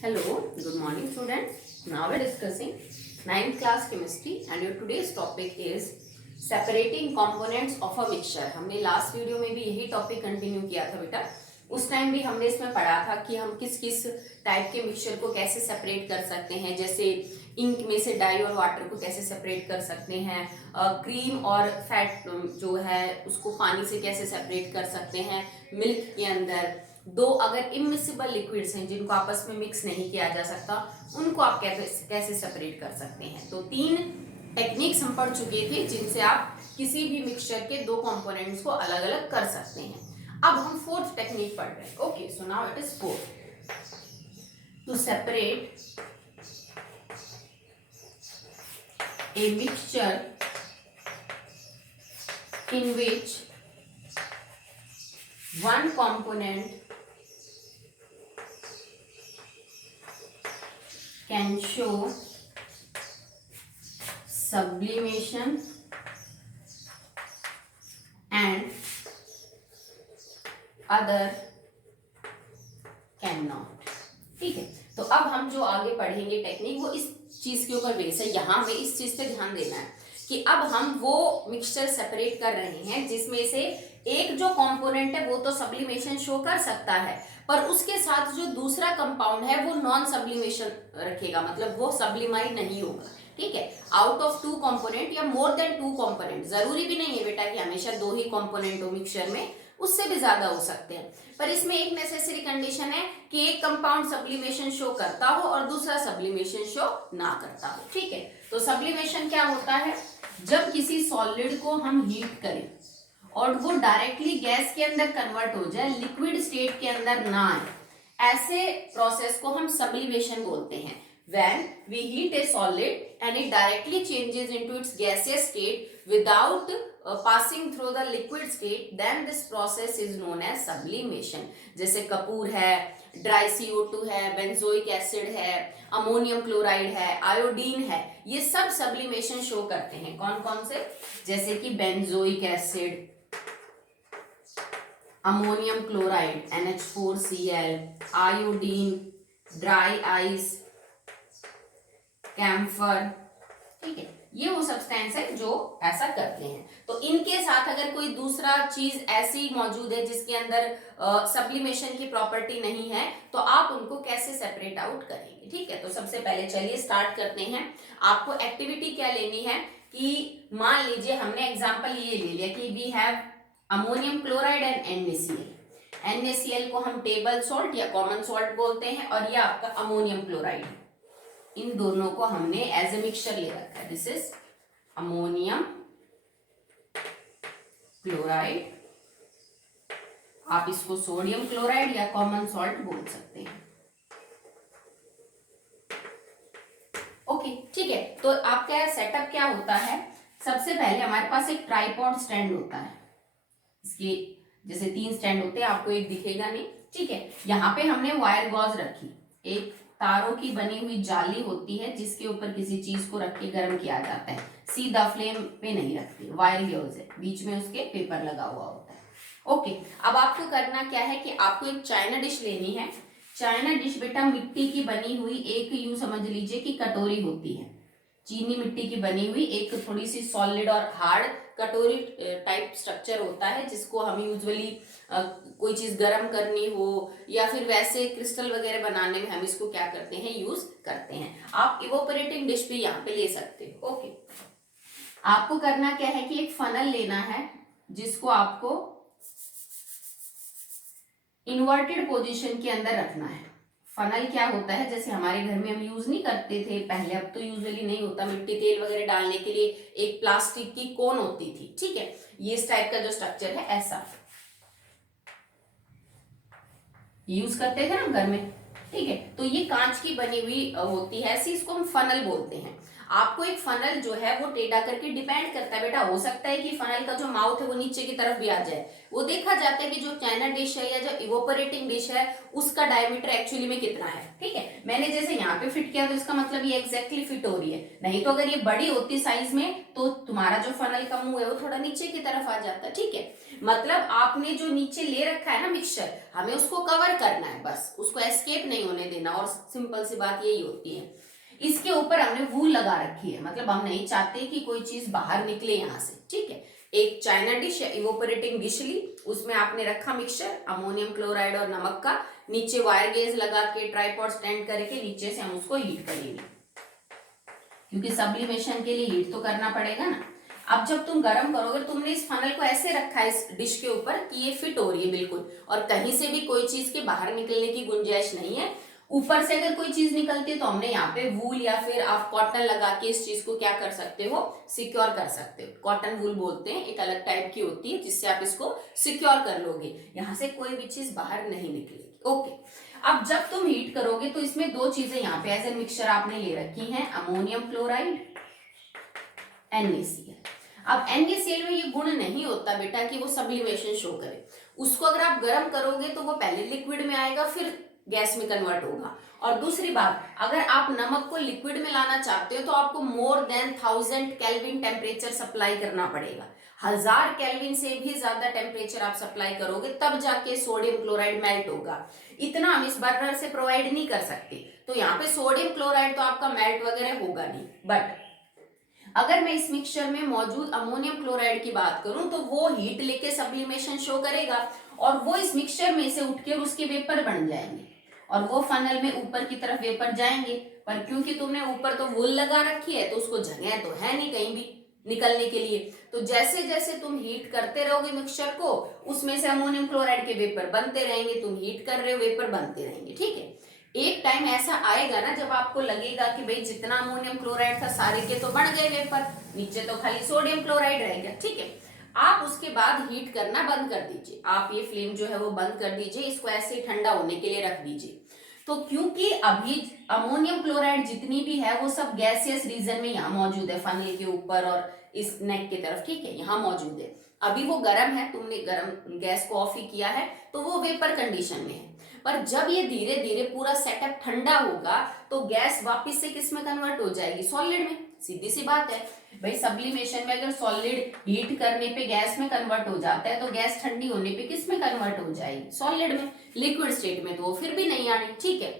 Hello, good morning students. Now we are discussing 9th class chemistry and your today's topic is separating components of a mixture. हमने last video में भी यही topic continue किया था बेटा. उस time भी हमने इसमें पढ़ा था कि हम किस किस टाइप के मिक्सचर को कैसे सेपरेट कर सकते हैं, जैसे इंक में से डाई और वाटर को कैसे सेपरेट कर सकते हैं, क्रीम और फैट जो है उसको पानी से कैसे सेपरेट कर सकते हैं, मिल्क के अंदर दो अगर इमिसिबल लिक्विड्स हैं जिनको आपस में मिक्स नहीं किया जा सकता उनको आप कैसे सेपरेट कर सकते हैं. तो 3 टेक्निक्स हम पढ़ चुके थे जिनसे आप किसी भी मिक्सचर के 2 कंपोनेंट्स को अलग अलग कर सकते हैं. अब हम 4th टेक्निक पढ़ रहे हैं. Okay, so now it is 4th. To separate a mixture in which one component can show sublimation and other cannot. ठीक है, तो अब हम जो आगे पढ़ेंगे टेक्निक वो इस चीज के ऊपर बेस है. यहाँ हमें इस चीज पे ध्यान देना है कि अब हम वो मिक्सचर सेपरेट कर रहे हैं जिसमें से एक जो कंपोनेंट है वो तो सब्लिमेशन शो कर सकता है, पर उसके साथ जो दूसरा कंपाउंड है वो नॉन सब्लिमेशन रखेगा, मतलब वो सब्लिमाइड नहीं होगा. ठीक है, आउट ऑफ 2 कंपोनेंट या मोर देन 2 कंपोनेंट, जरूरी भी नहीं है बेटा कि हमेशा 2 ही कंपोनेंट हो मिक्सचर में, उससे भी ज्यादा हो सकते हैं. पर इसमें एक नेसेसरी कंडीशन है कि एक कंपाउंड सब्लिमेशन शो करता हो और दूसरा सब्लिमेशन शो ना करता हो. ठीक है, तो सब्लिमेशन क्या होता है? जब किसी सॉलिड को हम हीट करें और वो डायरेक्टली गैस के अंदर कन्वर्ट हो जाए, लिक्विड स्टेट के अंदर ना आए, ऐसे प्रोसेस को हम सब्लिमेशन बोलते हैं. When we heat a solid and it directly changes into its gaseous state without passing through the liquid state, then this process is known as sublimation. जैसे कपूर है, ड्राई CO2 है, बेंजोइक एसिड है, ammonium chloride है, iodine है, ये सब sublimation show करते हैं. कौन कौन से? जैसे कि benzoic acid, ammonium chloride NH4Cl, iodine, dry ice, camphor. ठीक है, ये वो सब्सटेंस है जो ऐसा करते हैं. तो इनके साथ अगर कोई दूसरा चीज ऐसी मौजूद है जिसके अंदर सब्लिमेशन की प्रॉपर्टी नहीं है, तो आप उनको कैसे सेपरेट आउट करेंगे. ठीक है, तो सबसे पहले चलिए स्टार्ट करते हैं. आपको एक्टिविटी क्या लेनी है कि मान लीजिए हमने एग्जांपल ये ले लिया कि we have ammonium chloride and NaCl. NaCl को हम टेबल सॉल्ट या कॉमन सॉल्ट बोलते हैं और ये आपका अमोनियम क्लोराइड. इन दोनों को हमने एज ए मिक्सचर ले रखा है. This is ammonium chloride. आप इसको सोडियम क्लोराइड या कॉमन सॉल्ट बोल सकते हैं. ओके, ठीक है, तो आपका सेटअप क्या होता है? सबसे पहले हमारे पास एक ट्राइपॉड स्टैंड होता है. इसके जैसे 3 स्टैंड होते हैं, आपको एक दिखेगा नहीं. ठीक है, यहाँ पे हमने वायर गॉज रखी, एक तारों की बनी हुई जाली होती है जिसके ऊपर किसी चीज को रख के गर्म किया जाता है. सीधा फ्लेम पे नहीं रखते, वायर ग्लोव्स है, बीच में उसके पेपर लगा हुआ होता है. ओके, अब आपको करना क्या है कि आपको एक चाइना डिश लेनी है. चाइना डिश बेटा मिट्टी की बनी हुई, एक यूं समझ लीजिए कि कटोरी होती है, चीनी मिट्टी की बनी हुई एक थोड़ी सी सॉलिड और हार्ड कटोरी टाइप स्ट्रक्चर होता है जिसको हम यूजुअली कोई चीज गर्म करनी हो या फिर वैसे क्रिस्टल वगैरह बनाने में हम इसको क्या करते हैं, यूज करते हैं. आप इवोपरेटिंग डिश भी यहाँ पे ले सकते हो. ओके, आपको करना क्या है कि एक फनल लेना है जिसको आपको इन्वर्टेड पोजीशन के अंदर रखना है. फनल क्या होता है, जैसे हमारे घर में हम यूज नहीं करते थे पहले, अब तो यूजुअली नहीं होता, मिट्टी तेल वगैरह डालने के लिए एक प्लास्टिक की कोन होती थी. ठीक है, ये इस टाइप का जो स्ट्रक्चर है ऐसा यूज करते थे ना घर में. ठीक है, तो ये कांच की बनी हुई होती है ऐसी, इसको हम फनल बोलते हैं. आपको एक फनल जो है वो टेढ़ा करके डिपेंड करता है बेटा। हो सकता है कि फनल का जो माउथ है वो नीचे की तरफ भी आ जाए। वो देखा जाता है कि जो चाइना डिश है या जो इवोपरेटिंग डिश है उसका डायमीटर एक्चुअली में कितना है। ठीक है, मैंने जैसे यहाँ पे फिट किया तो इसका मतलब ये एग्जैक्टली फिट हो रही है। नहीं तो अगर ये बड़ी होती साइज में तो तुम्हारा जो फनल का मुंह है वो थोड़ा नीचे की तरफ आ जाता। ठीक है, मतलब आपने जो नीचे ले रखा है ना मिक्सचर, हमें उसको कवर करना है, बस उसको एस्केप नहीं होने देना। और सिंपल सी बात यही होती है। इसके ऊपर हमने वूल लगा रखी है, मतलब हम नहीं चाहते कि कोई चीज बाहर निकले यहां से। ठीक है, एक चाइना डिश या इवोपरेटिंग डिश ली, उसमें आपने रखा मिक्सचर अमोनियम क्लोराइड और नमक का, नीचे वायर गेज लगा के ट्राइपॉड स्टैंड करके नीचे से हम उसको हीट करेंगे, क्योंकि सब्लिमेशन के लिए हीट तो करना पड़ेगा ना। अब जब तुम गर्म करोगे, तुमने इस फनल को ऐसे रखा है इस डिश के ऊपर कि ये फिट हो रही है बिल्कुल, और कहीं से भी कोई चीज के बाहर निकलने की गुंजाइश नहीं है। ऊपर से अगर कोई चीज निकलती है तो हमने यहाँ पे वूल या फिर आप कॉटन लगा के इस चीज को क्या कर सकते हो, सिक्योर कर सकते हो। कॉटन वूल बोलते हैं, एक अलग टाइप की होती है जिससे आप इसको सिक्योर कर लोगे, यहाँ से कोई भी चीज बाहर नहीं निकलेगी। ओके, अब जब तुम हीट करोगे तो इसमें दो चीजें यहाँ पे एज ए मिक्सचर आपने ले रखी हैं, अमोनियम क्लोराइड, NaCl। अब NaCl में ये गुण नहीं होता बेटा कि वो सब्लिमेशन शो करे। उसको अगर आप गर्म करोगे तो वो पहले लिक्विड में आएगा फिर गैस में कन्वर्ट होगा। और दूसरी बात, अगर आप नमक को लिक्विड में लाना चाहते हो तो आपको more than 1000 kelvin temperature supply करना पड़ेगा। 1000 केल्विन से भी ज्यादा टेम्परेचर आप सप्लाई करोगे तब जाके सोडियम क्लोराइड मेल्ट होगा। इतना हम इस बर्नर से प्रोवाइड नहीं कर सकते, तो यहाँ पे सोडियम क्लोराइड तो आपका मेल्ट वगैरह होगा नहीं। बट अगर मैं इस मिक्सचर में मौजूद अमोनियम क्लोराइड की बात करूं तो वो हीट लेके सब्लिमेशन शो करेगा, और वो इस मिक्सचर में से उठ के उसके वेपर बन जाएंगे और वो फनल में ऊपर की तरफ वेपर जाएंगे। पर क्योंकि तुमने ऊपर तो वूल लगा रखी है तो उसको जगह तो है नहीं कहीं भी निकलने के लिए, तो जैसे जैसे तुम हीट करते रहोगे मिक्सचर को, उसमें से अमोनियम क्लोराइड के वेपर बनते रहेंगे। तुम हीट कर रहे हो, वेपर बनते रहेंगे। ठीक है, एक टाइम ऐसा आएगा ना जब आपको लगेगा कि भाई जितना अमोनियम क्लोराइड था सारे के तो बन गए वेपर, नीचे तो खाली सोडियम क्लोराइड रह गया। ठीक है, आप उसके बाद हीट करना बंद कर दीजिए। आप ये फ्लेम जो है वो बंद कर दीजिए, इसको ऐसे ही ठंडा होने के लिए रख दीजिए। तो क्योंकि अभी अमोनियम क्लोराइड जितनी भी है वो सब गैसियस रीजन में यहाँ मौजूद है, फनल के ऊपर और इस नेक की तरफ। ठीक है, यहाँ मौजूद है। अभी वो गर्म है, तुमने गर्म गैस को ऑफ ही किया है तो वो वेपर कंडीशन में है। पर जब ये धीरे धीरे पूरा सेटअप ठंडा होगा तो गैस वापस से किस में कन्वर्ट हो जाएगी, सॉलिड में। सीधी सी बात है भाई, सब्लिमेशन में अगर सॉलिड हीट करने पे गैस में कन्वर्ट हो जाता है तो गैस ठंडी होने पे किस में कन्वर्ट हो जाएगी, सॉलिड में। लिक्विड स्टेट में तो वो फिर भी नहीं आनी। ठीक है,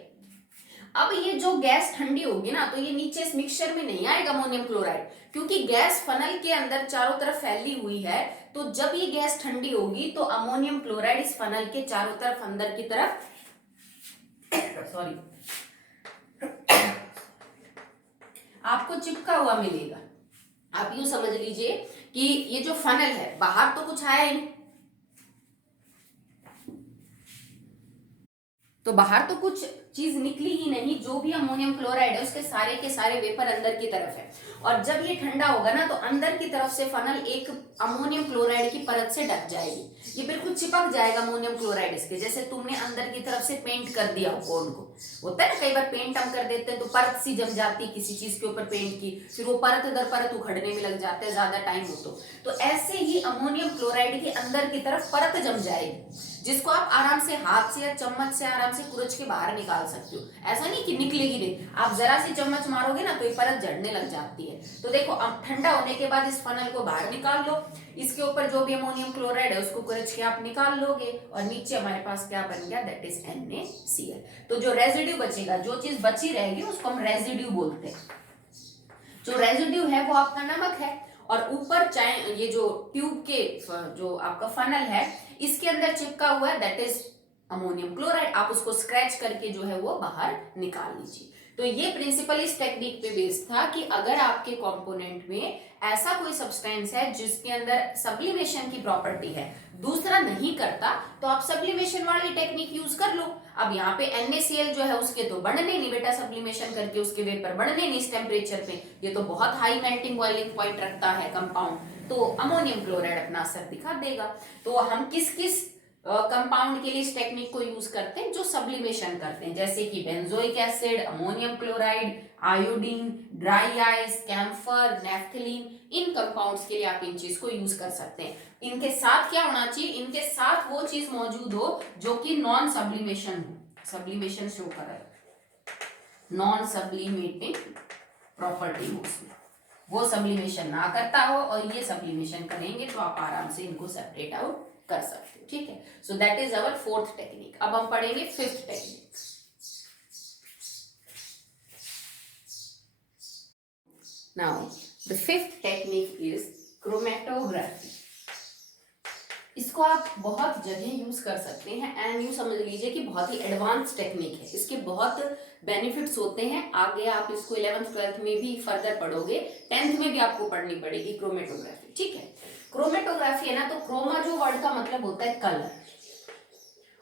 अब ये जो गैस ठंडी होगी ना तो ये नीचे इस मिक्सचर में नहीं आएगा अमोनियम क्लोराइड, क्योंकि गैस फनल के अंदर चारों तरफ फैली हुई है। तो जब ये गैस ठंडी होगी तो अमोनियम क्लोराइड इस फनल के चारों तरफ अंदर की तरफ सॉरी आपको चिपका हुआ मिलेगा। आप यूं समझ लीजिए कि ये जो फनल है बाहर तो कुछ आया ही नहीं, तो बाहर तो कुछ चीज निकली ही नहीं। जो भी अमोनियम क्लोराइड है उसके सारे के सारे वेपर अंदर की तरफ है, और जब ये ठंडा होगा ना तो अंदर की तरफ से फनल एक अमोनियम क्लोराइड की परत से ढक जाएगी। ये बिल्कुल चिपक जाएगा अमोनियम क्लोराइड इसके, जैसे तुमने अंदर की तरफ से पेंट कर दिया हो कोन को। होता है ना कई बार पेंट हम कर देते हैं तो परत सी जम जाती है किसी चीज के ऊपर पेंट की, फिर वो परत दर परत उखड़ने में लग जाता है ज्यादा टाइम हो तो ऐसे ही अमोनियम क्लोराइड के अंदर की तरफ परत जम जाएगी, जिसको आप आराम से हाथ से या चम्मच से आराम से कुरच के बाहर निकाल सकते हो। ऐसा नहीं कि निकलेगी नहीं, आप जरा सी चम्मच मारोगे ना तो ये परत जड़ने लग जाती है। तो देखो, अब ठंडा होने के बाद इस फनल को बाहर निकाल लो, इसके ऊपर जो भी अमोनियम क्लोराइड है उसको कुरच के आप निकाल लोगे, और नीचे हमारे पास क्या बन गया, दैट इज NaCl। तो जो रेजिड्यू बचेगा, जो चीज बची रहेगी उसको हम रेजिड्यू बोलते हैं। जो रेजिड्यू है वो आपका नमक है, और ऊपर चाहे ये जो ट्यूब के जो आपका फनल है इसके अंदर चिपका हुआ है, दैट इज अमोनियम क्लोराइड। आप उसको स्क्रैच करके जो है वो बाहर निकाल लीजिए। तो ये प्रिंसिपल इस टेक्निक पे बेस्ड था कि अगर आपके कंपोनेंट में ऐसा कोई सब्सटेंस है जिसके अंदर सब्लिमेशन की प्रॉपर्टी है, दूसरा नहीं करता, तो आप सब्लिमेशन वाली टेक्निक यूज कर लो। अब यहाँ पे NaCl जो है उसके तो बढ़ने नहीं बेटा, सब्लिमेशन करके उसके वेपर बढ़ने नहीं इस टेम्परेचर पे, ये तो बहुत हाई मेल्टिंग बॉइलिंग पॉइंट रखता है कंपाउंड, तो अमोनियम क्लोराइड अपना असर दिखा देगा। तो हम किस किस कंपाउंड के लिए इस टेक्निक को यूज करते हैं जो सब्लिमेशन करते हैं, जैसे कि benzoic acid, ammonium chloride, iodine, dry ice, camphor, naphthalene, इन कंपाउंड्स के लिए आप इन चीज को यूज कर सकते हैं। इनके साथ क्या होना चाहिए, इनके साथ वो चीज मौजूद हो जो कि नॉन सब्लिमेशन हो। सब्लिमेशन शो कर रहा है, नॉन सब्लिमेटिंग प्रॉपर्टी हो उसमें, वो सब्लिमेशन ना करता हो और ये सब्लिमेशन करेंगे तो आप आराम से इनको सेपरेट आउट कर सकते हो। ठीक है, so that is our fourth technique. अब हम पढ़ेंगे fifth technique. Now the fifth technique is chromatography. इसको आप बहुत जगह यूज कर सकते हैं एंड यू समझ लीजिए कि बहुत ही एडवांस टेक्निक है। इसके बहुत बेनिफिट्स होते हैं, आगे आप इसको 11th 12th में भी फर्दर पढ़ोगे, 10th में भी आपको पढ़नी पड़ेगी क्रोमेटोग्राफी। ठीक है, क्रोमेटोग्राफी है ना, तो क्रोमा जो वर्ड का मतलब होता है कलर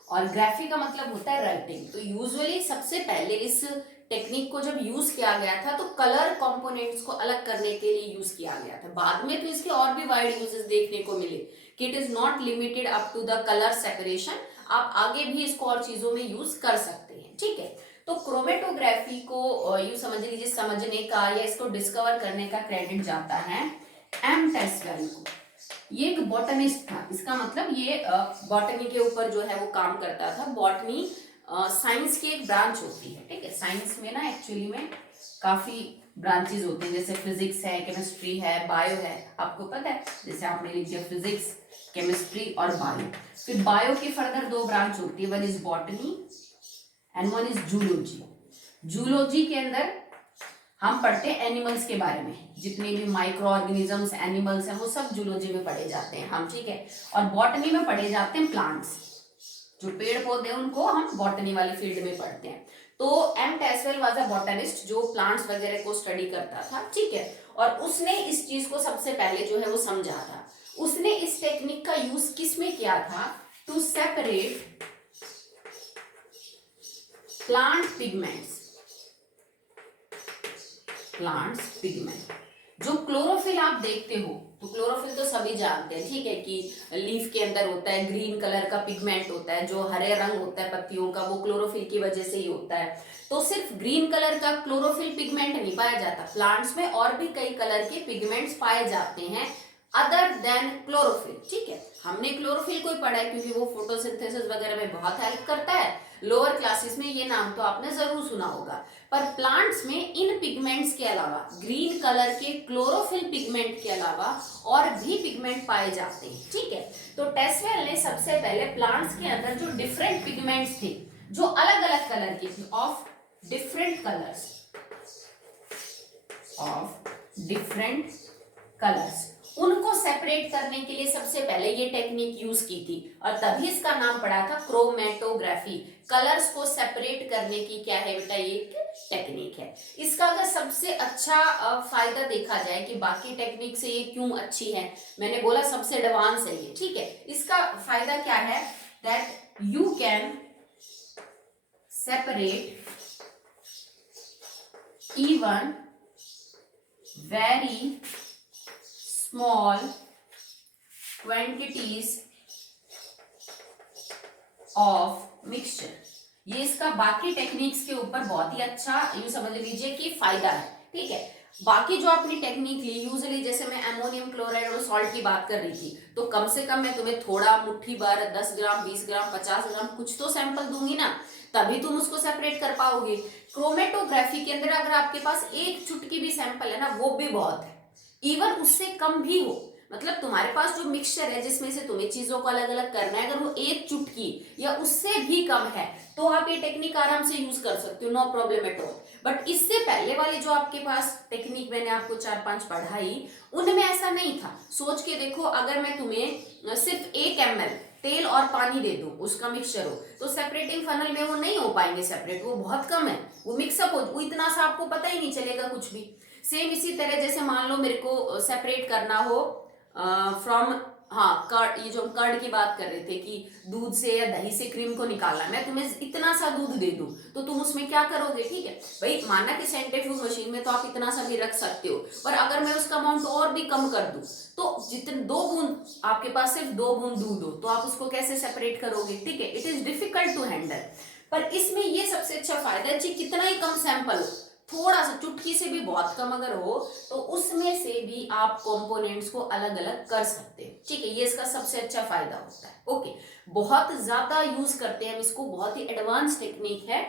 और ग्राफी का मतलब होता है राइटिंग। तो यूजुअली सबसे पहले इस टेक्निक को जब यूज किया गया था तो कलर कंपोनेंट्स को अलग करने के लिए यूज किया गया था। बाद में तो इसके और भी वाइड यूजेस देखने को मिले कि it is not limited up to the colour separation, आप आगे भी इसको और चीजों में यूज कर सकते हैं। ठीक है, तो क्रोमेटोग्राफी को यू समझ लीजिए समझने का या इसको डिस्कवर करने का क्रेडिट जाता है एम टेस्वेल को। ये एक बॉटनिस्ट था, इसका मतलब ये बॉटनी के ऊपर जो है वो काम करता था। बॉटनी साइंस की एक ब्रांच होती है। ठीक है, साइंस में ना एक्चुअली में काफी ब्रांचेस होते हैं, जैसे फिजिक्स है, केमिस्ट्री है, बायो है, आपको पता है। जैसे आपने लिख दिया फिजिक्स, केमिस्ट्री और बायो। फिर बायो की फर्दर दो ब्रांच होती है, one is botany and one is zoology. Zoology के अंदर हम पढ़ते हैं एनिमल्स के बारे में, जितने भी माइक्रो ऑर्गेनिजम्स एनिमल्स हैं वो सब जूलॉजी में पढ़े जाते हैं हम। ठीक है, और बॉटनी में पढ़े जाते हैं प्लांट्स, जो पेड़ पौधे हैं उनको हम बॉटनी वाली फील्ड में पढ़ते हैं। तो एम टेस्वेल वाज अ बॉटनिस्ट जो प्लांट्स वगैरह को स्टडी करता था। ठीक है, और उसने इस चीज को सबसे पहले जो है वो समझा था। उसने इस टेक्निक का यूज किस में किया था, to separate plant pigments. Plants pigment, जो क्लोरोफिल आप देखते हो, तो क्लोरोफिल तो सभी जानते हैं। ठीक है, कि लीफ के अंदर होता है ग्रीन कलर का पिगमेंट होता है, जो हरे रंग होता है पत्तियों का, वो क्लोरोफिल की वजह से ही होता है। तो सिर्फ ग्रीन कलर का क्लोरोफिल पिगमेंट नहीं पाया जाता, प्लांट्स में और भी कई कलर के पिगमेंट्स पाए जाते हैं अदर देन क्लोरोफिल। ठीक है, हमने क्लोरोफिल को ही पढ़ा है क्योंकि वो फोटोसिंथेसिस वगैरह में बहुत हेल्प करता है। लोअर क्लासेस में ये नाम तो आपने जरूर सुना होगा। पर प्लांट्स में इन पिगमेंट्स के अलावा, ग्रीन कलर के क्लोरोफिल पिगमेंट के अलावा और भी पिगमेंट पाए जाते हैं। ठीक है, तो टेस्वेल ने सबसे पहले प्लांट्स के अंदर जो डिफरेंट पिगमेंट्स थे, जो अलग अलग कलर के थे, ऑफ डिफरेंट कलर्स, उनको सेपरेट करने के लिए सबसे पहले ये टेक्निक यूज की थी और तभी इसका नाम पड़ा था क्रोमेटोग्राफी। कलर्स को सेपरेट करने की क्या है बेटा, ये टेक्निक है। इसका अगर सबसे अच्छा फायदा देखा जाए कि बाकी टेक्निक से ये क्यों अच्छी है, मैंने बोला सबसे एडवांस है ये। ठीक है, इसका फायदा क्या है, that you can separate even very small quantities of mixture। ये इसका बाकी टेक्निक्स के ऊपर बहुत ही अच्छा यूं समझ लीजिए कि फायदा है। ठीक है, बाकी जो अपनी टेक्निक ली यूजली, जैसे मैं अमोनियम क्लोराइड और सॉल्ट की बात कर रही थी, तो कम से कम मैं तुम्हें थोड़ा मुट्ठी भर 10 ग्राम 20 ग्राम 50 ग्राम कुछ तो सैंपल दूंगी ना, तभी तुम उसको सेपरेट कर पाओगे। क्रोमेटोग्राफी के अंदर अगर आपके पास एक चुटकी भी सैंपल है ना, वो भी बहुत है, इवन उससे कम भी हो, मतलब तुम्हारे पास जो मिक्सचर है जिसमें से तुम्हें चीजों को अलग अलग करना है, अगर वो एक चुटकी या उससे भी कम है तो आप ये टेक्निक आराम से यूज कर सकते हो, no problem at all. But इससे पहले वाली जो आपके पास टेक्निक मैंने आपको 4-5 पढ़ाई, उनमें ऐसा नहीं था। सोच के देखो, अगर मैं तुम्हें सिर्फ 1 ml तेल और पानी दे दूं, उसका मिक्सचर हो, तो सेपरेटिंग फनल में वो नहीं हो पाएंगे सेपरेट, वो बहुत कम है, वो मिक्सअप हो, वो इतना सा आपको पता ही नहीं चलेगा कुछ भी। सेम इसी तरह जैसे मान लो मेरे को सेपरेट करना हो फ्रॉम हाँ कर्ड, ये जो हम कर्ड की बात कर रहे थे कि दूध से या दही से क्रीम को निकालना, मैं तुम्हें इतना सा दूध दे दूं तो तुम उसमें क्या करोगे, ठीक है भाई, माना कि सेंट्रीफ्यूज मशीन में तो आप इतना सा भी रख सकते हो, पर अगर मैं उसका अमाउंट और भी कम कर दूं तो जितने 2 बूंद, आपके पास सिर्फ 2 बूंद दूध हो तो आप उसको कैसे सेपरेट करोगे, ठीक है, it is difficult to handle. पर इसमें ये सबसे अच्छा फायदा है, कितना ही कम सैंपल हो, थोड़ा सा चुटकी से भी बहुत कम अगर हो तो उसमें से भी आप कंपोनेंट्स को अलग अलग कर सकते हैं, ठीक है, ये इसका सबसे अच्छा फायदा होता है। ओके, बहुत ज्यादा यूज करते हैं हम इसको, बहुत ही एडवांस टेक्निक है।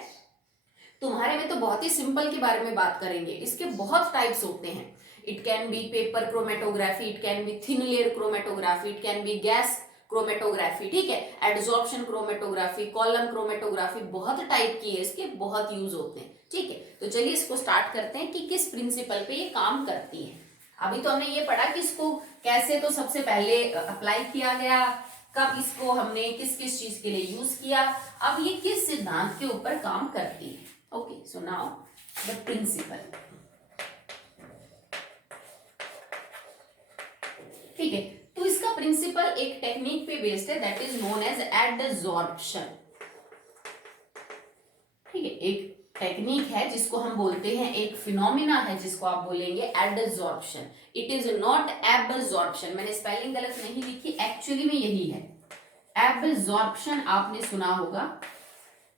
तुम्हारे में तो बहुत ही सिंपल के बारे में बात करेंगे, इसके बहुत टाइप्स होते हैं। It can be paper chromatography, it can be thin layer chromatography, it can be gas chromatography, ठीक है, एडजॉर्प्शन क्रोमेटोग्राफी, कॉलम क्रोमेटोग्राफी, बहुत टाइप की है इसके, बहुत यूज होते हैं, ठीक है। तो चलिए इसको स्टार्ट करते हैं कि किस प्रिंसिपल पे ये काम करती है। अभी तो हमने ये पढ़ा कि इसको कैसे तो सबसे पहले अप्लाई किया गया, कब इसको हमने किस किस चीज के लिए यूज किया, अब ये किस सिद्धांत के ऊपर काम करती है। Okay, so now the principle, ठीक है। तो इसका प्रिंसिपल एक टेक्निक पे बेस्ड है, that is known as adsorption, ठीक है, एक टेक्निक है जिसको हम बोलते हैं, एक फिनोमिना है जिसको आप बोलेंगे adsorption, it is not absorption. मैंने स्पेलिंग गलत नहीं लिखी, एक्चुअली में यही है। एब्जॉर्प्शन आपने सुना होगा,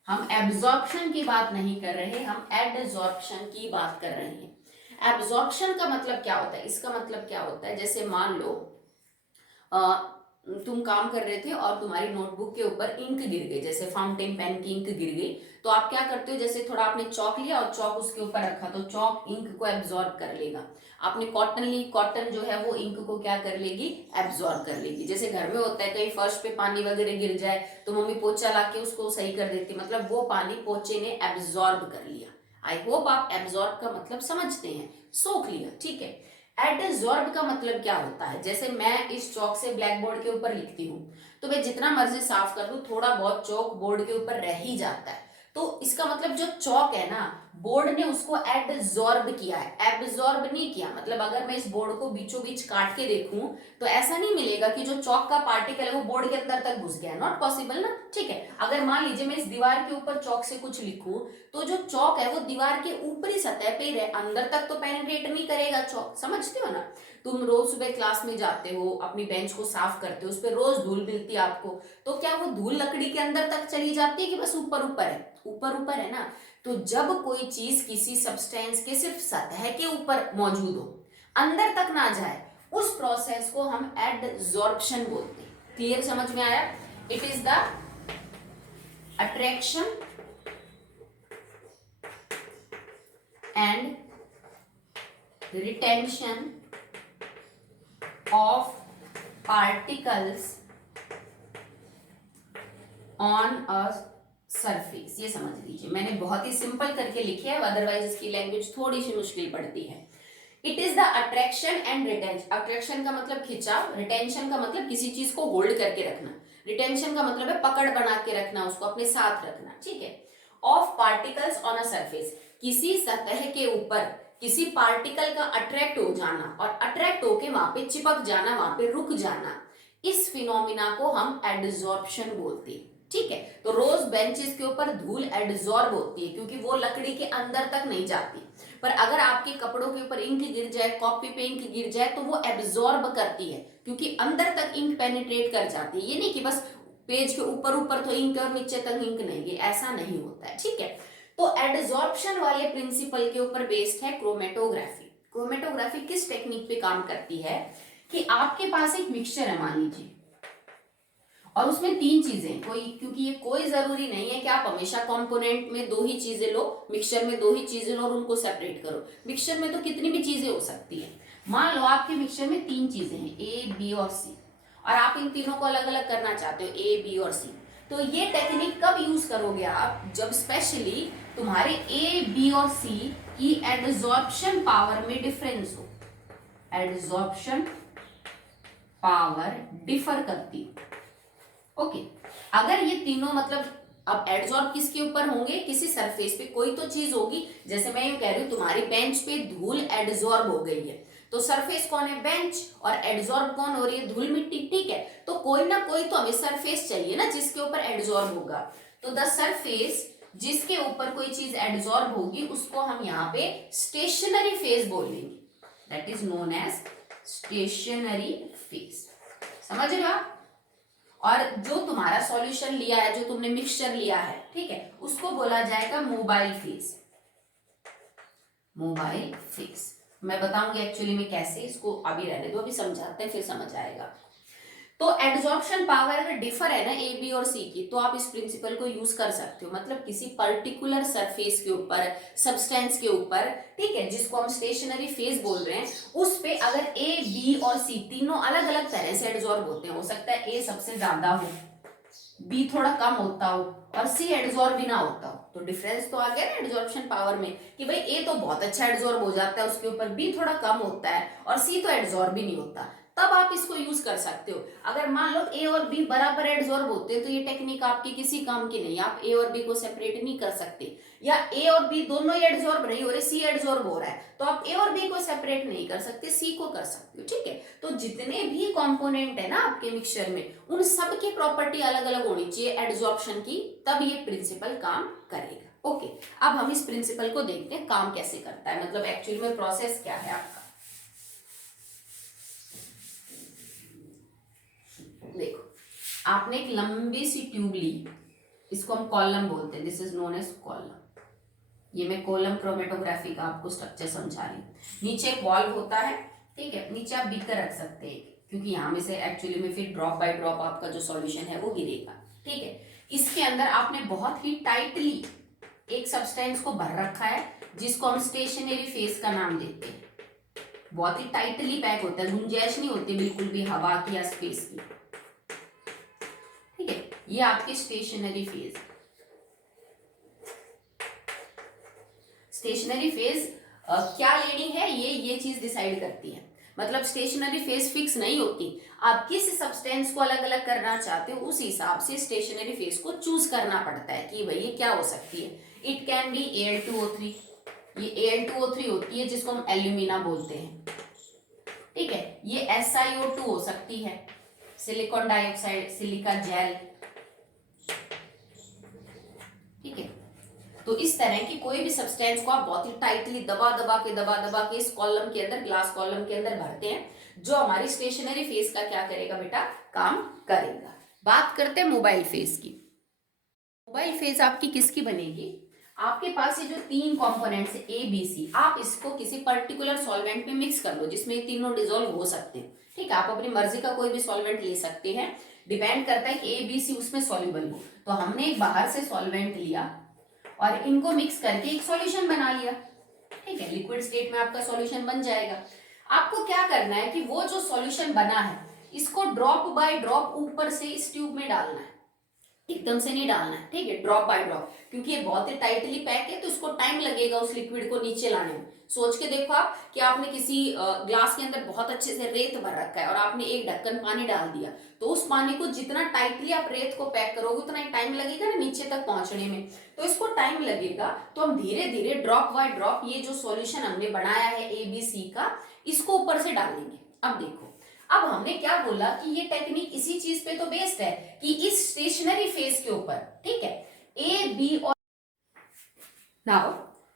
हम एब्जॉर्प्शन की बात नहीं कर रहे, हम एडजॉर्प्शन की बात कर रहे हैं। एब्जॉर्प्शन का मतलब क्या होता है, इसका मतलब क्या होता है, जैसे मान लो तुम काम कर रहे थे और तुम्हारी नोटबुक के ऊपर इंक गिर गई, जैसे फाउंटेन पेन की इंक गिर गई, तो आप क्या करते हो, जैसे थोड़ा आपने चौक लिया और चौक उसके ऊपर रखा तो चौक इंक को एब्जॉर्ब कर लेगा। आपने कॉटन ली, कॉटन जो है वो इंक को क्या कर लेगी, एब्जॉर्ब कर लेगी। जैसे घर में होता है कहीं फर्श पे पानी वगैरह गिर जाए तो मम्मी पोछा ला के उसको सही कर देती, मतलब वो पानी पोछे ने एब्जॉर्ब कर लिया। आई होप आप एब्जॉर्ब का मतलब समझते हैं, सोख लिया, ठीक है। एडजॉर्ब का मतलब क्या होता है, जैसे मैं इस चौक से ब्लैक बोर्ड के ऊपर लिखती हूँ तो मैं जितना मर्जी साफ कर दूं थोड़ा बहुत चौक बोर्ड के ऊपर रह ही जाता है, तो इसका मतलब जो चौक है ना, बोर्ड ने उसको एडजॉर्ब किया है, एब्जॉर्ब नहीं किया। मतलब अगर मैं इस बोर्ड को बीचों बीच काट के देखूं तो ऐसा नहीं मिलेगा कि जो चौक का पार्टिकल है वो बोर्ड के अंदर तक घुस गया, नॉट पॉसिबल ना, ठीक है। अगर मान लीजिए मैं इस दीवार के ऊपर चौक से कुछ लिखूं तो जो चौक है वो दीवार के ऊपरी सतह पे रहे, अंदर तक तो पेनिट्रेट नहीं करेगा चौक, समझते हो ना। तुम रोज सुबह क्लास में जाते हो, अपनी बेंच को साफ करते हो, उस पर रोज धूल मिलती है आपको, तो क्या वो धूल लकड़ी के अंदर तक चली जाती है कि बस ऊपर ऊपर है, ऊपर ऊपर है ना। तो जब कोई चीज किसी सब्सटेंस के सिर्फ सतह के ऊपर मौजूद हो, अंदर तक ना जाए, उस प्रोसेस को हम एडजॉर्प्शन बोलते हैं। क्लियर, समझ में आया? It is the attraction and retention of particles on a surface, ये समझ लीजिए, मैंने बहुत ही सिंपल करके लिखी है, अदरवाइज इसकी लैंग्वेज थोड़ी सी मुश्किल पड़ती है। It is the attraction and retention, attraction का मतलब खिंचाव, रिटेंशन का मतलब किसी चीज को होल्ड करके रखना, रिटेंशन का मतलब है पकड़ बना के रखना, उसको अपने साथ रखना, ठीक है। Of particles on a surface, किसी सतह के ऊपर किसी पार्टिकल का अट्रैक्ट हो जाना और अट्रैक्ट होके वहां पे चिपक जाना, वहां पे रुक जाना, इस फिनोमिना को हम एडजॉर्प्शन बोलते हैं, ठीक है। तो रोज बेंचेस के ऊपर धूल एडजॉर्ब होती है क्योंकि वो लकड़ी के अंदर तक नहीं जाती, पर अगर आपके कपड़ों के ऊपर इंक गिर जाए, कॉपी पे इंक गिर जाए तो वो एब्जॉर्ब करती है क्योंकि अंदर तक इंक पेनिट्रेट कर जाती है। ये नहीं कि बस पेज के ऊपर ऊपर तो इंक और नीचे तक इंक नहीं, ये ऐसा नहीं होता है, ठीक है। तो एडजॉर्प्शन वाले प्रिंसिपल के ऊपर बेस्ड है क्रोमेटोग्राफी। क्रोमेटोग्राफी किस टेक्निक पे काम करती है कि आपके पास एक मिक्सचर है मान लीजिए, और उसमें 3 चीजें, कोई, क्योंकि ये कोई जरूरी नहीं है कि आप हमेशा कंपोनेंट में 2 ही चीजें लो, मिक्सचर में 2 ही चीजें लो और उनको सेपरेट करो। मिक्सचर में तो कितनी भी चीजें हो सकती है। मान लो आपके मिक्सचर में 3 चीजें हैं, ए बी और सी, और आप इन तीनों को अलग अलग करना चाहते हो, ए बी और सी। तो ये टेक्निक कब यूज करोगे आप, जब स्पेशली तुम्हारे ए बी और सी की एडजॉर्प्शन पावर में डिफरेंस हो, एडजॉर्प्शन पावर डिफर करती हो। ओके, अगर ये तीनों मतलब, अब एडजॉर्ब किसके ऊपर होंगे, किसी सरफेस पे कोई तो चीज होगी। जैसे मैं ये कह रही हूँ तुम्हारी बेंच पे धूल एडजॉर्ब हो गई है, तो सरफेस कौन है, बेंच, और एडजॉर्ब कौन हो रही है, धूल मिट्टी, ठीक है। तो कोई ना कोई तो हमें सरफेस चाहिए ना जिसके ऊपर एडजॉर्ब होगा, तो द सरफेस जिसके ऊपर कोई चीज एडजॉर्ब होगी उसको हम यहाँ पे स्टेशनरी फेस बोलेंगे, that is known as stationary phase. समझ रहे हो आप? और जो तुम्हारा सॉल्यूशन लिया है, जो तुमने मिक्सचर लिया है, ठीक है, उसको बोला जाएगा मोबाइल फेस, मोबाइल फेस। मैं बताऊंगी एक्चुअली में कैसे, इसको अभी रहने दो, अभी समझाते हैं फिर समझ आएगा। तो एड्सॉर्प्शन पावर अगर डिफर है ना ए बी और सी की, तो आप इस प्रिंसिपल को यूज कर सकते हो, मतलब किसी पर्टिकुलर सरफेस के ऊपर, सब्सटेंस के ऊपर, ठीक है, जिसको हम स्टेशनरी फेस बोल रहे हैं, उस पे अगर ए बी और सी तीनों अलग अलग तरह से एड्सॉर्ब होते हैं, हो सकता है ए सबसे ज्यादा हो, बी थोड़ा कम होता हो और सी एड्सॉर्ब भी ना होता हो, तो डिफरेंस तो आ गया ना एड्सॉर्प्शन पावर में कि भाई ए तो बहुत अच्छा एड्सॉर्ब हो जाता है उसके ऊपर, बी थोड़ा कम होता है और सी तो एड्सॉर्ब भी नहीं होता, तब आप इसको यूज कर सकते हो। अगर मान लो ए और बी बराबर एड्सॉर्ब होते हैं तो ये टेक्निक आपकी किसी काम की नहीं, आप ए और बी को सेपरेट नहीं कर सकते, या ए और बी दोनों ही एड्सॉर्ब नहीं हो रहे, सी एड्सॉर्ब हो रहा है, तो आप ए और बी को सेपरेट नहीं कर सकते, सी को कर सकते हो, ठीक है। तो जितने भी कंपोनेंट है ना आपके मिक्सचर में, उन सब की प्रॉपर्टी अलग अलग होनी चाहिए एड्सॉर्प्शन की, तब ये प्रिंसिपल काम करेगा। ओके, अब हम इस प्रिंसिपल को देखते हैं काम कैसे करता है, मतलब एक्चुअली में प्रोसेस क्या है आपका। देखो, आपने एक लंबी सी ट्यूब ली, इसको हम कॉलम बोलते हैं, this is known as column. ये मैं कॉलम क्रोमेटोग्राफी का आपको स्ट्रक्चर समझा रही हूँ। नीचे एक वॉल्व होता है, ठीक है, नीचे आप बीकर रख सकते हैं क्योंकि यहाँ में से एक्चुअली में फिर ड्रॉप बाय ड्रॉप आपका जो सॉल्यूशन है वो गिरेगा, ठीक है। इसके अंदर आपने बहुत ही टाइटली एक सब्सटेंस को भर रखा है जिसको हम स्टेशनरी फेस का नाम देते हैं, बहुत ही टाइटली पैक होता है, गुंजाइश नहीं होती बिल्कुल भी हवा की या स्पेस की, ठीक है। ये आपकी स्टेशनरी फेज, स्टेशनरी फेज क्या लेनी है ये चीज डिसाइड करती है, मतलब स्टेशनरी फेज फिक्स नहीं होती, आप किस सब्सटेंस को अलग अलग करना चाहते हो उस हिसाब से स्टेशनरी फेज को चूज करना पड़ता है कि भाई ये क्या हो सकती है। इट कैन बी Al2O3, ये Al2O3 होती है जिसको हम एल्यूमिना बोलते हैं, ठीक है। ये SiO2 हो सकती है, सिलिकॉन डाइऑक्साइड, सिलिका जेल, ठीक है। तो इस तरह की कोई भी सब्सटेंस को आप बहुत ही टाइटली दबा दबा के इस कॉलम के अंदर, ग्लास कॉलम के अंदर भरते हैं, जो हमारी स्टेशनरी फेस का क्या करेगा बेटा, काम करेगा। बात करते हैं मोबाइल फेस की। मोबाइल फेस आपकी किसकी बनेगी, आपके पास ये जो तीन कंपोनेंट्स है ए बी सी, आप इसको किसी पर्टिकुलर सॉल्वेंट में मिक्स कर लो जिसमें ये तीनों डिसॉल्व हो सकते हैं, ठीक है। आप अपनी मर्जी का कोई भी सॉल्वेंट ले सकते हैं, डिपेंड करता है कि ए बी सी उसमें सॉल्युबल हो। तो हमने एक बाहर से सॉल्वेंट लिया और इनको मिक्स करके एक सॉल्यूशन बना लिया, ठीक है, लिक्विड स्टेट में आपका सॉल्यूशन बन जाएगा। आपको क्या करना है कि वो जो सॉल्यूशन बना है इसको ड्रॉप बाय ड्रॉप ऊपर से इस ट्यूब में डालना है, एकदम से नहीं डालना है, ठीक है, ड्रॉप बाय ड्रॉप, क्योंकि ये बहुत ही टाइटली पैक है तो इसको टाइम लगेगा उस लिक्विड को नीचे लाने में। सोच के देखो आप कि आपने किसी ग्लास के अंदर बहुत अच्छे से रेत भर रखा है और आपने एक ढक्कन पानी डाल दिया, तो उस पानी को जितना टाइटली आप रेत को पैक करोगे उतना ही टाइम लगेगा ना नीचे तक पहुंचने में, तो इसको टाइम लगेगा। तो हम धीरे धीरे ड्रॉप बाय ड्रॉप ये जो सॉल्यूशन हमने बनाया है ABC का, इसको ऊपर से डालेंगे। अब देखो, अब हमने क्या बोला कि ये टेक्निक इसी चीज पे तो बेस्ड है कि इस स्टेशनरी फेस के ऊपर, ठीक है, ए बी और now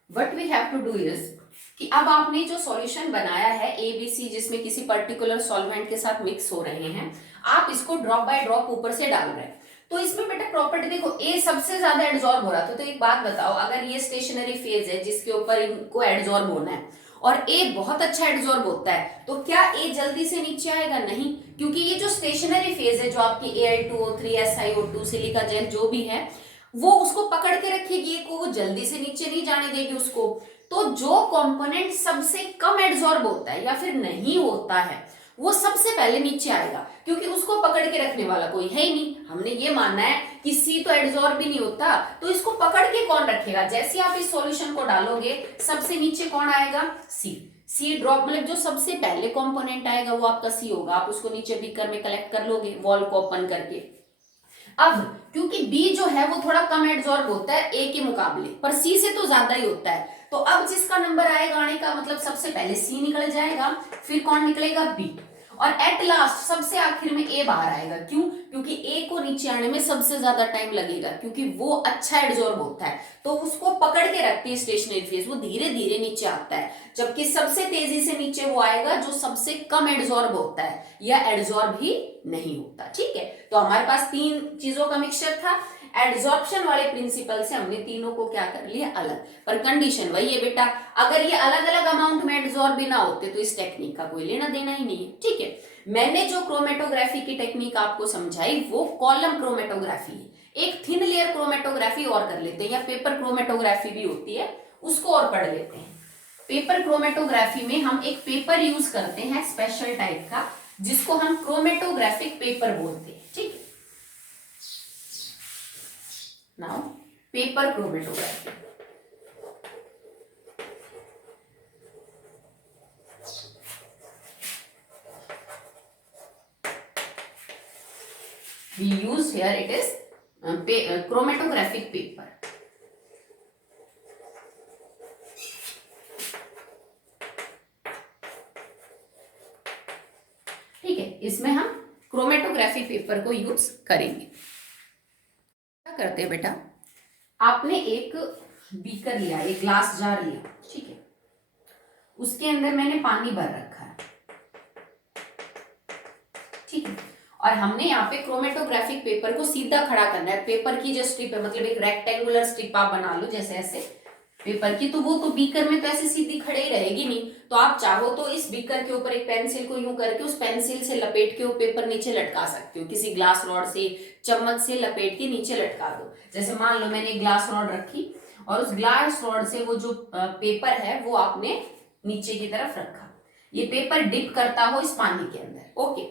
what we have to do is कि अब आपने जो सॉल्यूशन बनाया है ABC जिसमें किसी पर्टिकुलर सॉल्वेंट के साथ मिक्स हो रहे हैं, आप इसको ड्रॉप बाय ड्रॉप ऊपर से डाल रहे हैं। तो इसमें बेटा प्रॉपर्टी देखो, ए सबसे ज्यादा एड्सॉर्ब हो रहा था, तो एक बात बताओ, अगर ये स्टेशनरी फेज है जिसके ऊपर इनको एड्सॉर्ब होना है और ए बहुत अच्छा एड्सॉर्ब होता है, तो क्या ए जल्दी से नीचे आएगा? नहीं, क्योंकि ये जो स्टेशनरी फेज है जो आपकी Al2O3, SiO2, सिलिका जेल जो भी है, वो उसको पकड़ के रखेगी, को वो जल्दी से नीचे नहीं जाने देगी उसको। तो जो कंपोनेंट सबसे कम एड्सॉर्ब होता है या फिर नहीं होता है वो सबसे पहले नीचे आएगा, क्योंकि उसको पकड़ के रखने वाला कोई है ही नहीं। हमने ये मानना है कि सी तो एड्सॉर्ब भी नहीं होता, तो इसको पकड़ के कौन रखेगा? जैसे आप इस सॉल्यूशन को डालोगे सबसे नीचे कौन आएगा? सी ड्रॉप, मतलब जो सबसे पहले कंपोनेंट आएगा वो आपका सी होगा। आप उसको नीचे बीकर में कलेक्ट कर लोगे वॉल को ओपन करके। अब क्योंकि बी जो है वो थोड़ा कम एड्सॉर्ब होता है ए के मुकाबले, पर सी से तो ज्यादा ही होता है, तो अब जिसका नंबर आएगा आने का मतलब सबसे पहले सी निकल जाएगा, फिर कौन निकलेगा बी, और एट लास्ट सबसे आखिर में ए बाहर आएगा। क्यों? क्योंकि ए को नीचे आने में सबसे ज्यादा टाइम लगेगा, क्योंकि वो अच्छा एड्सॉर्ब होता है, तो उसको पकड़ के रखती है स्टेशनरी फेज, वो धीरे धीरे नीचे आता है, जबकि सबसे तेजी से नीचे वो आएगा जो सबसे कम एड्सॉर्ब होता है या एड्सॉर्ब ही नहीं होता। ठीक है, तो हमारे पास तीन चीजों का मिक्सचर था, एड्सॉर्प्शन वाले प्रिंसिपल से हमने तीनों को क्या कर लिया अलग, पर कंडीशन वही है बेटा, अगर ये अलग अलग अमाउंट में एड्सॉर्ब भी ना होते तो इस टेक्निक का कोई लेना देना ही नहीं है। ठीक है, मैंने जो क्रोमेटोग्राफी की टेक्निक आपको समझाई वो कॉलम क्रोमेटोग्राफी है, एक थिन लेयर क्रोमेटोग्राफी और कर लेते हैं, या पेपर क्रोमेटोग्राफी भी होती है, उसको और पढ़ लेते हैं। पेपर क्रोमेटोग्राफी में हम एक पेपर यूज करते हैं स्पेशल टाइप का, जिसको हम क्रोमेटोग्राफिक पेपर बोलते हैं। ठीक है, now paper chromatography, we use here it is chromatographic paper. ठीक है, इसमें हम क्रोमेटोग्राफी पेपर को यूज करेंगे। क्या करते हैं बेटा, आपने एक बीकर लिया, एक ग्लास जार लिया, ठीक है, उसके अंदर मैंने पानी भर रखा है, ठीक है, और हमने यहाँ पे क्रोमेटोग्राफिक पेपर को सीधा खड़ा करना है, पेपर की जो स्ट्रिप है, मतलब एक रेक्टेंगुलर स्ट्रिप आप बना लो जैसे ऐसे पेपर की, तो वो तो बीकर में तो ऐसे सीधी खड़े ही रहेगी नहीं, तो आप चाहो तो इस बीकर के ऊपर एक पेंसिल को यूं करके उस पेंसिल से लपेट के वो पेपर नीचे लटका सकते हो, किसी ग्लास रॉड से चम्मच से लपेट के नीचे लटका दो। जैसे मान लो मैंने एक ग्लास रॉड रखी और उस ग्लास रॉड से वो जो पेपर है वो आपने नीचे की तरफ रखा, ये पेपर डिप करता हो इस पानी के अंदर। ओके,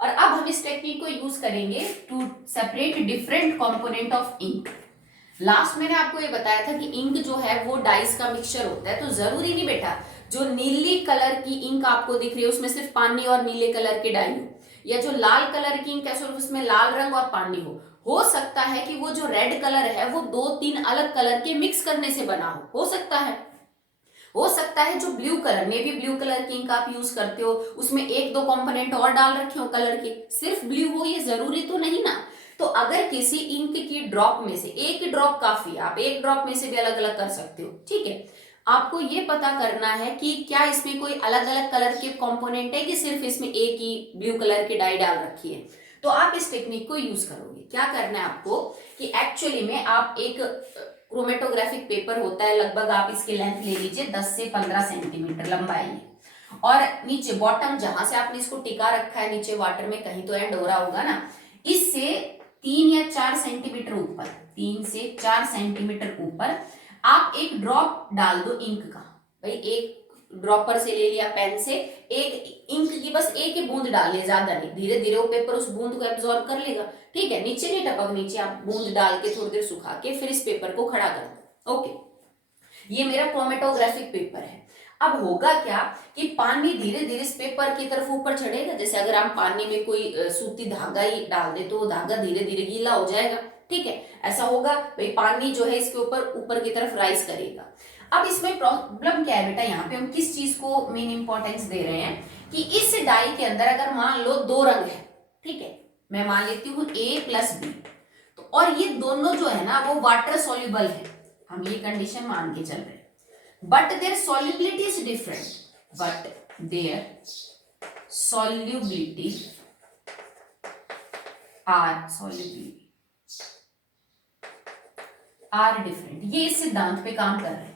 और अब हम इस टेक्निक को यूज करेंगे to separate different component of ink. Last मैंने आपको ये बताया था कि इंक जो है वो डाइस का मिक्सचर होता है, तो जरूरी नहीं बेटा जो नीली कलर की इंक आपको दिख रही है उसमें सिर्फ पानी और नीले कलर के डाई हो, या जो लाल कलर की इंक है सिर्फ उसमें लाल रंग और पानी हो सकता है कि वो जो रेड कलर है वो 2-3 अलग कलर के मिक्स करने से बना हो सकता है जो ब्लू कलर में भी ब्लू कलर की इंक आप यूज करते हो उसमें 1-2 कंपोनेंट और डाल रखे हो कलर के, सिर्फ ब्लू हो ये जरूरी तो नहीं ना। तो अगर किसी इंक की ड्रॉप में से एक ड्रॉप काफी, आप एक ड्रॉप में से भी अलग अलग कर सकते हो। ठीक है, आपको ये पता करना है कि क्या इसमें कोई अलग अलग कलर के कंपोनेंट है कि सिर्फ इसमें एक ही ब्लू कलर की डाई डाल रखी है, तो आप इस टेक्निक को यूज करोगे। क्या करना है आपको कि एक्चुअली में आप एक क्रोमेटोग्राफिक पेपर होता है, लगभग आप इसकी लेंथ ले लीजिए 10 से 15 सेंटीमीटर लंबाई है, और नीचे बॉटम जहां से आपने इसको टिका रखा है नीचे वाटर में कहीं तो एंड हो रहा होगा ना, इससे 3 या 4 सेंटीमीटर ऊपर, 3 से 4 सेंटीमीटर ऊपर आप एक ड्रॉप डाल दो इंक का। भाई एक ड्रॉपर से ले लिया पेन से, एक इंक की बस एक ही बूंद डाल लिया, ज्यादा नहीं, धीरे धीरे वो पेपर उस बूंद को एब्जॉर्ब कर लेगा। ठीक है, नीचे नहीं टपक, नीचे आप बूंद डाल के थोड़ी देर सुखा के फिर इस पेपर को खड़ा कर दो। ओके, ये मेरा क्रोमेटोग्राफिक पेपर है। अब होगा क्या कि पानी धीरे धीरे इस पेपर की तरफ ऊपर चढ़ेगा, जैसे अगर हम पानी में कोई सूती धागा ही डाल दे तो वो धागा धीरे धीरे गीला हो जाएगा। ठीक है, ऐसा होगा, भाई पानी जो है इसके ऊपर की तरफ राइज करेगा। अब इसमें प्रॉब्लम क्या है बेटा, यहाँ पे हम किस चीज को मेन इंपॉर्टेंस दे रहे हैं कि इस डाई के अंदर अगर मान लो 2 रंग है, ठीक है, मैं मान लेती हूँ A प्लस B, तो और ये दोनों जो है ना वो वाटर सोल्यूबल है, हम ये कंडीशन मान के चल रहे हैं, but their solubility is different, but their solubility are different। ये इस सिद्धांत पे काम कर रहे हैं।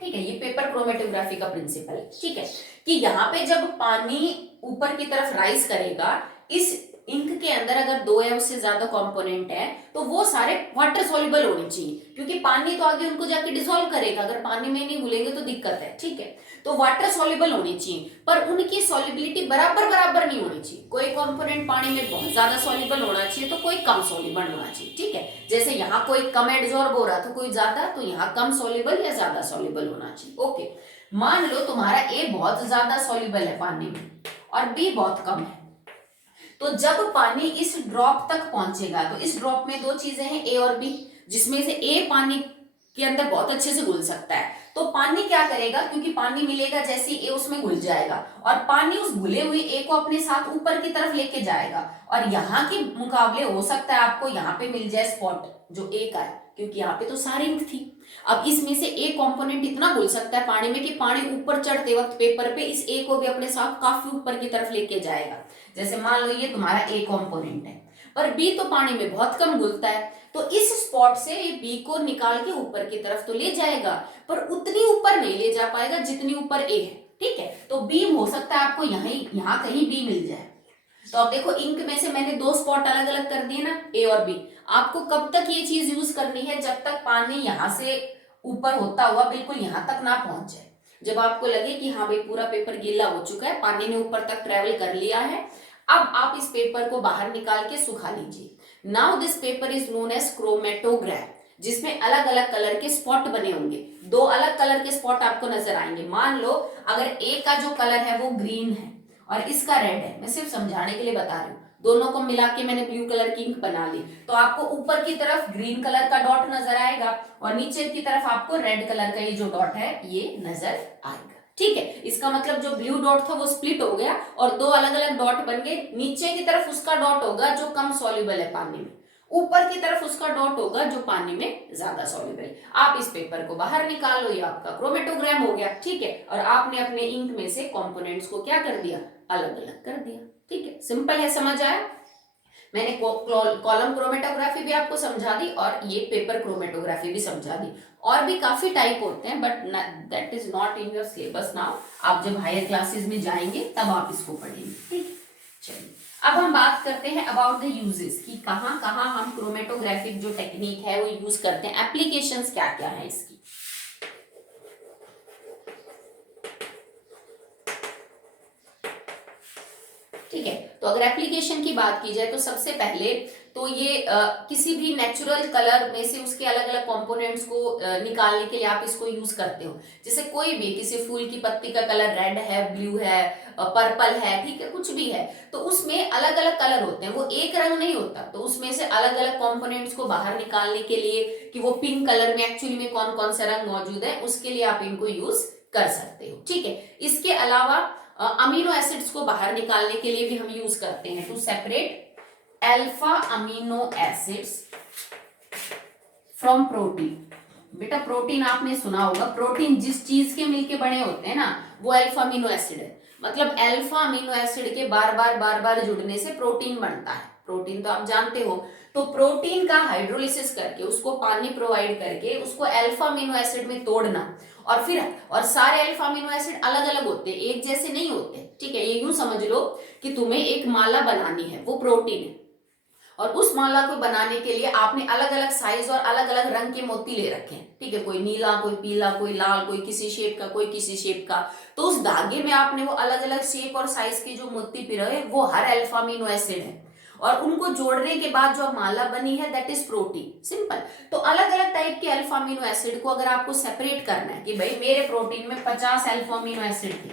ठीक है, ये पेपर क्रोमेटोग्राफी का प्रिंसिपल है। ठीक है, कि यहाँ पे जब पानी ऊपर की तरफ राइज करेगा, इस इंक के अंदर अगर 2 या उससे ज्यादा कंपोनेंट है तो वो सारे वाटर सॉल्युबल होने चाहिए, क्योंकि पानी तो आगे उनको जाके डिसॉल्व करेगा, अगर पानी में नहीं घुलेंगे तो दिक्कत है। ठीक है, तो वाटर सॉल्युबल होने चाहिए, पर उनकी सॉल्युबिलिटी बराबर नहीं होनी चाहिए। कोई कंपोनेंट पानी में बहुत ज्यादा सॉल्युबल होना चाहिए तो कोई कम सॉल्युबल होना चाहिए। ठीक है, जैसे यहाँ कोई कम एब्जॉर्ब हो रहा था कोई ज्यादा, तो यहाँ कम सॉल्युबल या ज्यादा सॉल्युबल होना चाहिए। ओके, मान लो तुम्हारा A बहुत ज्यादा सॉल्युबल है पानी में और B बहुत कम है, तो जब पानी इस ड्रॉप तक पहुंचेगा, तो इस ड्रॉप में दो चीजें हैं, ए और बी, जिसमें से ए पानी के अंदर बहुत अच्छे से घुल सकता है। तो पानी क्या करेगा, क्योंकि पानी मिलेगा जैसे ए उसमें घुल जाएगा, और पानी उस घुले हुए ए को अपने साथ ऊपर की तरफ लेके जाएगा, और यहाँ के मुकाबले हो सकता है आपको यहाँ पे मिल जाए स्पॉट जो ए का है, क्योंकि यहाँ पे तो सारी इंक थी। अब इसमें से ए कंपोनेंट इतना घुल सकता है पानी में कि पानी ऊपर चढ़ते वक्त पेपर पे इस ए को भी अपने साथ काफी ऊपर की तरफ लेके जाएगा। जैसे मान लो ये तुम्हारा ए कंपोनेंट है, पर बी तो पानी में बहुत कम घुलता है, तो इस स्पॉट से ये बी को निकाल के ऊपर की तरफ तो ले जाएगा, पर उतनी ऊपर नहीं ले जा पाएगा जितनी ऊपर ए है। ठीक है, तो बी हो सकता है आपको यहाँ कहीं बी मिल जाए। तो अब देखो इंक में से मैंने दो स्पॉट अलग अलग कर दिए ना, ए और बी। आपको कब तक ये चीज यूज करनी है, जब तक पानी यहाँ से ऊपर होता हुआ बिल्कुल यहाँ तक ना पहुंच जाए। जब आपको लगे कि हाँ भाई पूरा पेपर गीला हो चुका है, पानी ने ऊपर तक ट्रेवल कर लिया है, अब आप इस पेपर को बाहर निकाल के सुखा लीजिए। Now this paper is known as chromatograph, जिसमें अलग अलग कलर के स्पॉट बने होंगे। दो अलग कलर के स्पॉट आपको नजर आएंगे। मान लो अगर ए का जो कलर है वो ग्रीन है और इसका रेड है, मैं सिर्फ समझाने के लिए बता रही हूँ, दोनों को मिला के मैंने ब्लू कलर की इंक बना ली, तो आपको ऊपर की तरफ ग्रीन कलर का डॉट नजर आएगा और नीचे की तरफ आपको रेड कलर का ये जो डॉट है ये नजर आएगा। ठीक है, इसका मतलब जो ब्लू डॉट था वो स्प्लिट हो गया और दो अलग अलग डॉट बन गए। नीचे की तरफ उसका डॉट होगा जो कम सॉल्युबल है पानी में, ऊपर की तरफ उसका डॉट होगा जो पानी में ज्यादा सॉल्युबल है। आप इस पेपर को बाहर निकाल लो, ये आपका क्रोमेटोग्राम हो गया। ठीक है, और आपने अपने इंक में से कंपोनेंट्स को क्या कर दिया, अलग अलग कर दिया। ठीक है, सिंपल है, समझ आया। मैंने कॉलम क्रोमेटोग्राफी भी आपको समझा दी और ये पेपर क्रोमेटोग्राफी भी समझा दी। और भी काफी टाइप होते हैं, but that is not in your syllabus now. आप जब हायर क्लासेस में जाएंगे तब आप इसको पढ़ेंगे। ठीक है, चलिए अब हम बात करते हैं अबाउट द यूजेस, कि कहाँ कहाँ हम क्रोमेटोग्राफिक जो टेक्निक है वो यूज करते हैं, एप्लीकेशंस क्या क्या है इसकी। ठीक है, तो अगर एप्लीकेशन की बात की जाए तो सबसे पहले तो ये किसी भी नेचुरल कलर में से उसके अलग अलग कंपोनेंट्स को निकालने के लिए आप इसको यूज करते हो। जैसे कोई भी किसी फूल की पत्ती का कलर रेड है, ब्लू है, पर्पल है, ठीक है, कुछ भी है, तो उसमें अलग अलग कलर होते हैं, वो एक रंग नहीं होता। तो उसमें से अलग अलग कंपोनेंट्स को बाहर निकालने के लिए कि वो पिंक कलर में एक्चुअली में कौन कौन सा रंग मौजूद है, उसके लिए आप इनको यूज कर सकते हो। ठीक है, इसके अलावा अमीनो एसिड्स को बाहर निकालने के लिए भी हम यूज करते हैं, to separate alpha amino acids from protein. बेटा प्रोटीन आपने सुना होगा, प्रोटीन जिस चीज के मिलके बने होते हैं ना वो अल्फा अमीनो एसिड है। मतलब अल्फा अमीनो एसिड के बार बार जुड़ने से प्रोटीन बनता है। प्रोटीन तो आप जानते हो। तो प्रोटीन का हाइड्रोलिसिस करके उसको पानी प्रोवाइड करके उसको अल्फा अमीनो एसिड में तोड़ना, और सारे अल्फा अमीनो एसिड अलग अलग होते हैं, एक जैसे नहीं होते। ठीक है, ये यूं समझ लो कि तुम्हें एक माला बनानी है, वो प्रोटीन है, और उस माला को बनाने के लिए आपने अलग अलग साइज और अलग अलग रंग के मोती ले रखे हैं। ठीक है, कोई नीला, कोई पीला, कोई लाल, कोई किसी शेप का, कोई किसी शेप का। तो उस धागे में आपने वो अलग अलग शेप और साइज के जो मोती पिरोए, वो हर अल्फा अमीनो एसिड है, और उनको जोड़ने के बाद जो माला बनी है दैट इज प्रोटीन। सिंपल। तो अलग अलग टाइप के अल्फा अमीनो एसिड को अगर आपको सेपरेट करना है कि भाई मेरे प्रोटीन में 50 अल्फा अमीनो एसिड थे,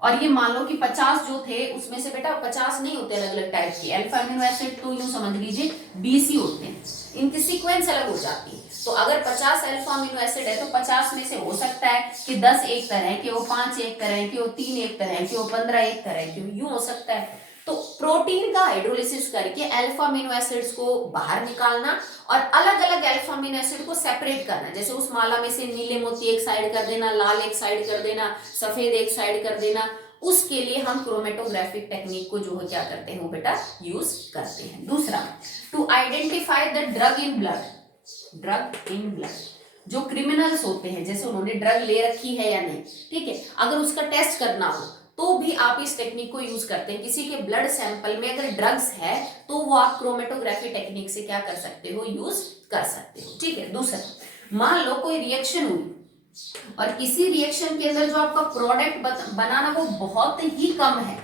और ये मान लो कि 50 जो थे उसमें से बेटा 50 नहीं होते अलग अलग टाइप के अल्फा अमीनो एसिड, तो यूं समझ लीजिए 20 ही होते हैं, इनकी सीक्वेंस अलग हो जाती है। तो अगर 50 अल्फा अमीनो एसिड है तो 50 में से हो सकता है कि 10 एक तरह के हो, 5 एक तरह के हो, 3 एक तरह के हो, 15 एक तरह के हो, यूं हो सकता है। तो प्रोटीन का हाइड्रोलिसिस करके अल्फा अमीनो एसिड्स को बाहर निकालना और अलग अलग अल्फा अमीनो एसिड को सेपरेट करना। जैसे उस माला में से नीले मोती एक साइड कर देना, लाल एक साइड कर देना, सफेद एक साइड कर देना, उसके लिए हम क्रोमेटोग्राफिक टेक्निक को जो है क्या करते हैं वो बेटा यूज करते हैं। दूसरा, to identify the drug in blood. Drug in blood, जो क्रिमिनल्स होते हैं, जैसे उन्होंने ड्रग ले रखी है या नहीं, ठीक है, अगर उसका टेस्ट करना हो तो भी आप इस टेक्निक को यूज करते हैं। किसी के ब्लड सैंपल में अगर ड्रग्स है तो वो आप क्रोमेटोग्राफी टेक्निक से क्या कर सकते हो, यूज कर सकते हो। ठीक है। दूसरा, मान लो कोई रिएक्शन हुई और किसी रिएक्शन के अंदर जो आपका प्रोडक्ट बनाना वो बहुत ही कम है,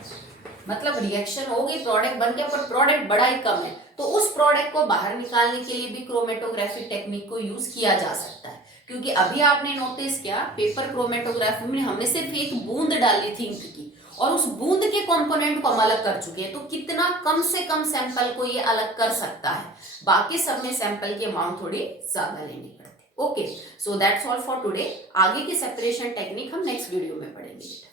मतलब रिएक्शन हो गई, प्रोडक्ट बन गया, पर प्रोडक्ट बड़ा ही कम है, तो उस प्रोडक्ट को बाहर निकालने के लिए भी क्रोमेटोग्राफी टेक्निक को यूज किया जा सकता है। क्योंकि अभी आपने नोटिस किया पेपर क्रोमेटोग्राफी में हमने सिर्फ एक बूंद डाली थी इंक की और उस बूंद के कंपोनेंट को हम अलग कर चुके हैं, तो कितना कम से कम सैंपल को ये अलग कर सकता है, बाकी सब में सैंपल की अमाउंट थोड़ी ज्यादा लेनी पड़ती है। Okay, so that's all for today. आगे की सेपरेशन टेक्निक हम नेक्स्ट वीडियो में पढ़ेंगे।